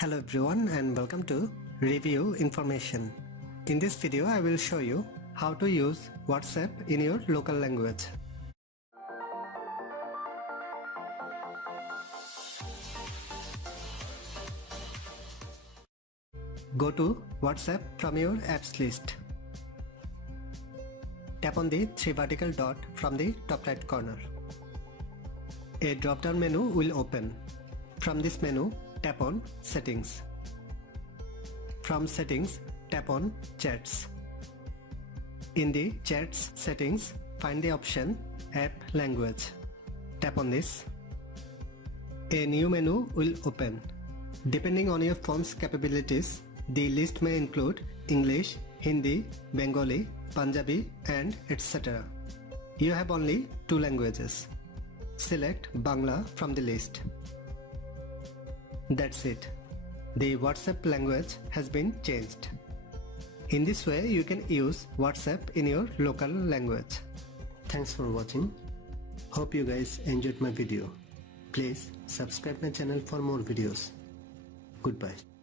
Hello everyone and welcome to Review Information. In this video I will show you how to use WhatsApp in your local language. Go to WhatsApp from your apps list. Tap on the three vertical dot from the top right corner. A drop-down menu will open. From this menu, tap on Settings. From Settings, tap on Chats. In the Chats settings, find the option App Language. Tap on this. A new menu will open. Depending on your phone's capabilities, the list may include English, Hindi, Bengali, Punjabi, and etc. You have only two languages. Select Bangla from the list. That's it. The WhatsApp language has been changed. In this way, you can use WhatsApp in your local language. Thanks for watching. Hope you guys enjoyed my video. Please subscribe my channel for more videos. Goodbye.